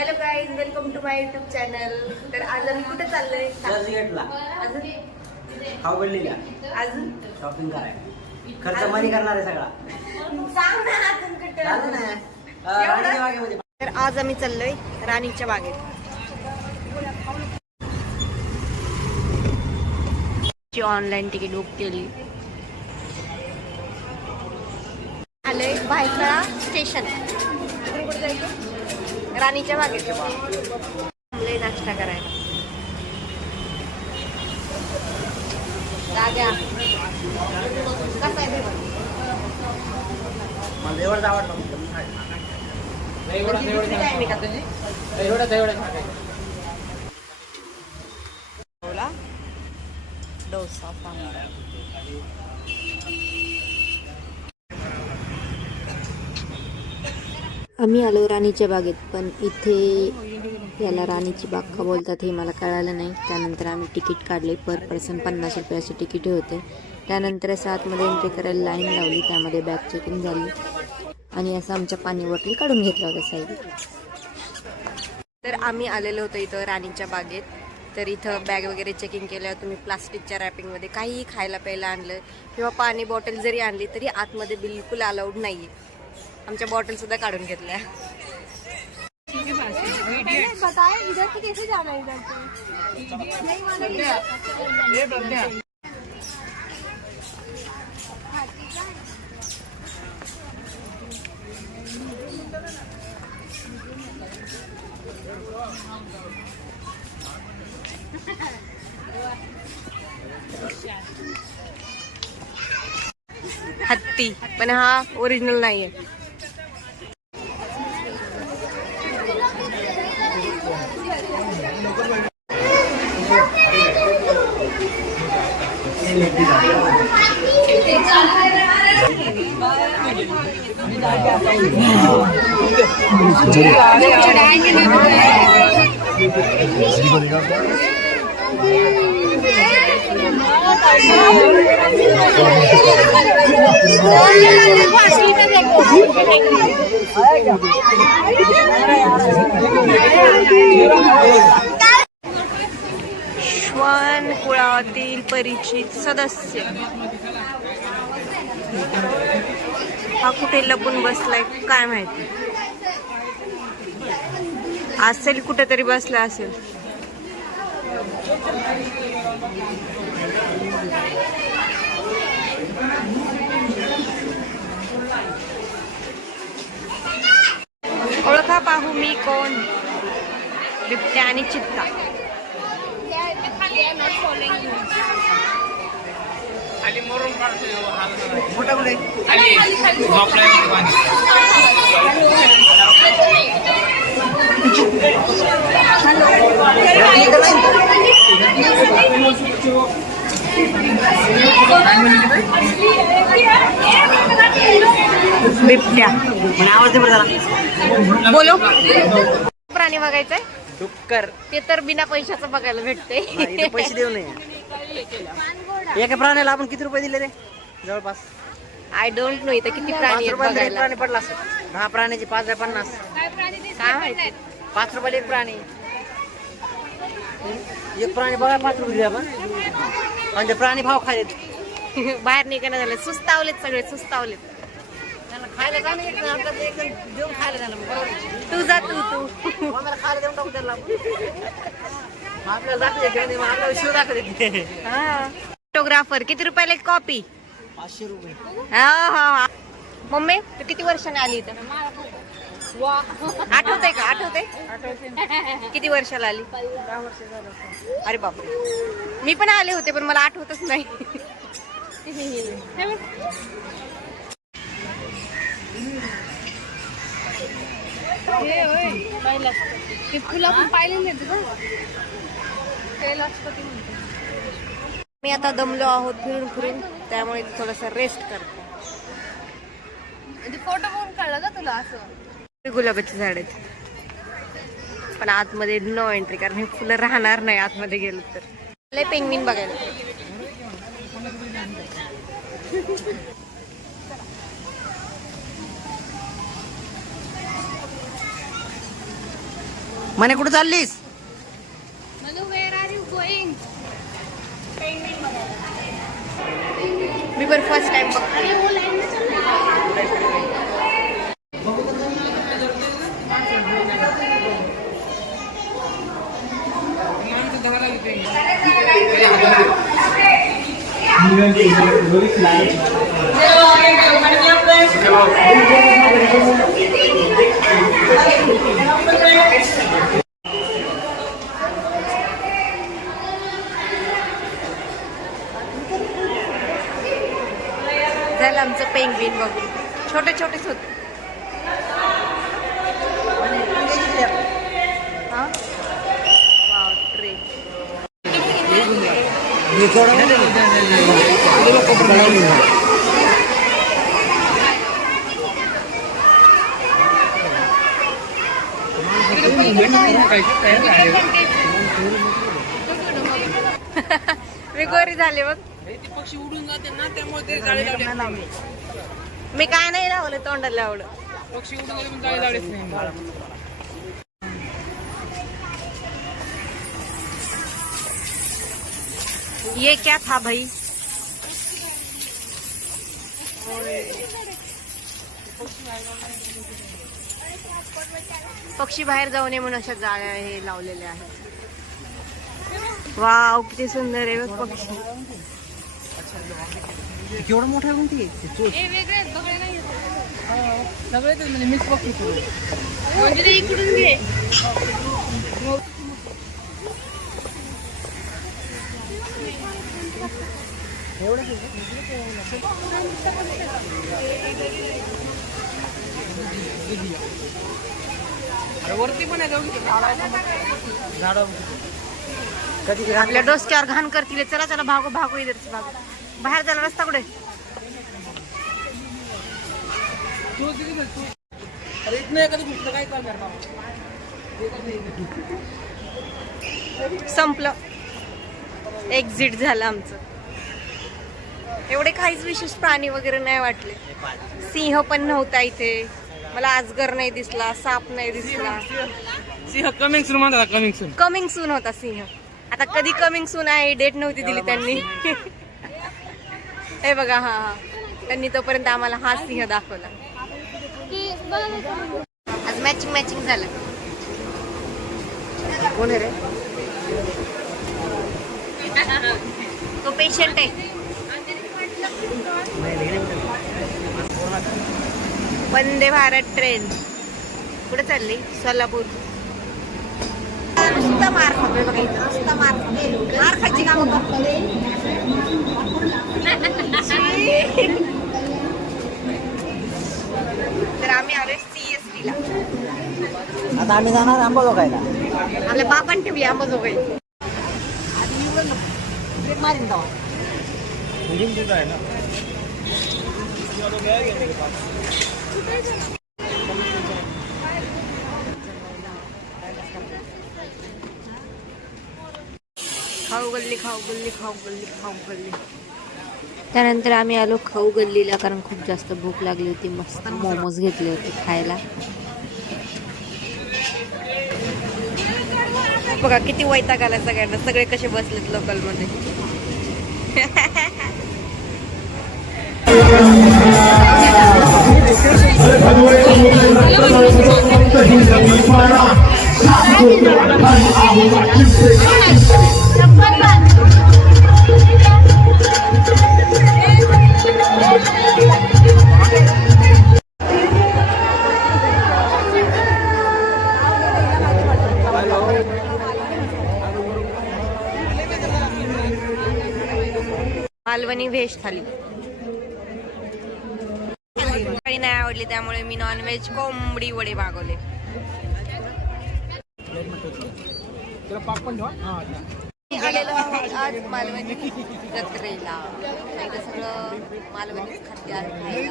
Hello guys, welcome to my YouTube channel. तर आज आम्ही कुठे चाललोय? चर्चगेटला अजून खावगडलीला अजून शॉपिंग करायला. खर्च मनी करणार आहे सगळा. सांग ना अजून कुठे. झालं ना राणीच्या बागेमध्ये. तर आज आम्ही चाललोय राणीच्या बागेत. ऑनलाईन तिकीट बुक केली. आलोय भायखळा स्टेशन. कुठे जायचं? राणीच्या बागेत. थांबलोय नाश्ता करायला. जाग्या कसा आहे जेवण? मला एवढंच आवडलं. दुसरी काय मी का तुझी? डोसा सांगा. आम्ही आलो राणीच्या बागेत, पण इथे याला राणीची बाग का बोलतात हे मला कळालं नाही. त्यानंतर आम्ही तिकीट काढले. पर पर्सन 50 रुपये असे तिकीट होते. त्यानंतर असं आतमध्ये एंट्री करायला लाईन लावली. त्यामध्ये बॅग चेकिंग झाली आणि असं आमच्या पाणी बॉटल काढून घेतलं होतं साईड. तर आम्ही आलेलो होतो इथं राणीच्या बागेत. तर इथं बॅग वगैरे चेकिंग केल्यावर तुम्ही प्लास्टिकच्या रॅपिंगमध्ये काहीही खायला प्यायला आणलं किंवा पाणी बॉटल जरी आणली तरी आतमध्ये बिलकुल अलाउड नाही आहे. आमच्या बॉटलसुद्धा काढून घेतल्या. हत्ती, पण हा ओरिजिनल नाहीये. श्वान कुळातील परिचित सदस्य. हा कुठे लपून बसलाय काय माहिती. असेल कुठेतरी बसला असेल. ओळखा पाहू मी कोण? बिबट्या आणि चित्ता. मोठा कुठे? बिबट्या. आवाज दे बरं. बोलो. प्राणी बघायचंय? डुक्कर. ते तर बिना पैशाचं बघायला भेटते. पैसे देऊ नये. एका प्राण्याला आपण किती रुपये दिले रे? जवळपास आय डोंट नो इथं किती प्राणी आहेत बघायला. प्राणी पडला असं. 10 प्राण्याची 5,50. काय माहिती. 5 रुपयाला एक प्राणी. एक प्राणी बघा 5 रुपये दिले आपण. आणि ते प्राणी भाव खायलेत. बाहेर निघणं झालं. सुस्तावलेत सगळे सुस्तावलेत. त्यांना खायला जाणं एक नाही. आपल्याला एकदम देऊन खायला जाणं बरोबर. तू जा तू. मला खायला देऊन टाकू त्याला. आपल्याला दाखवते आपल्याला शिव दाखवते. फोटोग्राफर किती रुपयाला एक कॉपी? 500 रुपये. हा. मम्मी तू किती वर्षाने आली इथं? आठवतंय का? आठवते. किती वर्षाला आली? 10 वर्ष झालं. अरे बापरे, मी पण आले होते पण मला आठवतच नाही. फुलं पण पाहिलेले मी आता दमलो आहोत फिरून फिरून, त्यामुळे थोडस रेस्ट करतो. फोटो बघून कळलं का तुला? असं गुलाबाची झाड आहेत पण आतमध्ये नो एंट्री, कारण हे फुलं राहणार नाही आतमध्ये गेलो तर. लय पेंग्विन बघायला. म्हणे कुठे चाललीस? Manu, where are you going? मी पण फर्स्ट टाइम बघते. झालं आमचं पेंग्विन बघून. छोटे छोटेच होते. हा? Wow, train. मी गोरी झाले बघ. पक्षी उडून जाते ना त्यामुळे ते जाळे लावले. मी काय नाही लावलं तोंडाला लावलं. पक्षी उडून गेले पण जाळे लावलेच नाही. ये क्या था भाई? पक्षी बाहेर जाऊ नये म्हणून अशा जाळ्या हे लावलेल्या आहेत. वाव, किती सुंदर आहे बघ पक्षी. केवढं मोठं आहे कोणती? हे वेगळे आहेत, बघायला नाही येत. सगळे ते म्हणजे मिक्स पक्षी. म्हणजे ते इकडून घे. वरती पण आहे झाड. कधी आपल्या डोसक्यावर घाण करतील. चला चला भागो भागो, इधरच भागो. बाहेर जायला रस्ता कुठे? संपलं. एक्झिट झालं आमचं. एवढे काहीच विशेष प्राणी वगैरे नाही वाटले. सिंह पण नव्हता इथे. मला अजगर नाही दिसला, साप नाही दिसला. सिंह कमिंग सून म्हणतात. Coming soon. कमिंग सून होता सिंह. आता कधी कमिंग सून आहे डेट नव्हती दिली त्यांनी. हे बघा, हा हा, त्यांनी तोपर्यंत आम्हाला हा सिंह दाखवला. आज मॅचिंग मॅचिंग झालं. कोण आहे रे? तो पेशंट आहे. वंदे भारत ट्रेन कुठे चालली? सोलापूर. नुसता मार खातोय बघा इथं. नुसता मार खायची कामं करतोय. तर आम्ही आलोय CST ला. आता आम्ही जाणार आंबा बघायला. आपल्या बापान ठेवली अंबाजोगाई. मारीन जाऊ. खाऊ गल्ली, खाऊ गल्ली, खाऊ गल्ली, खाऊ गल्ली. त्यानंतर आम्ही आलो खाऊ गल्लीला, कारण खूप जास्त भूक लागली होती. मस्त मोमोज घेतले होते खायला. बघा किती वैताग आला सगळ्यांना. सगळे कसे बसलेत लोकल मध्ये. मालवणी व्हेज थाली काही नाही आवडली, त्यामुळे मी नॉनव्हेज कोंबडी वडे मागवले. आलेलो आहोत आज मालवणी जत्रेला. इथं सगळं मालवणी खाद्य आहे.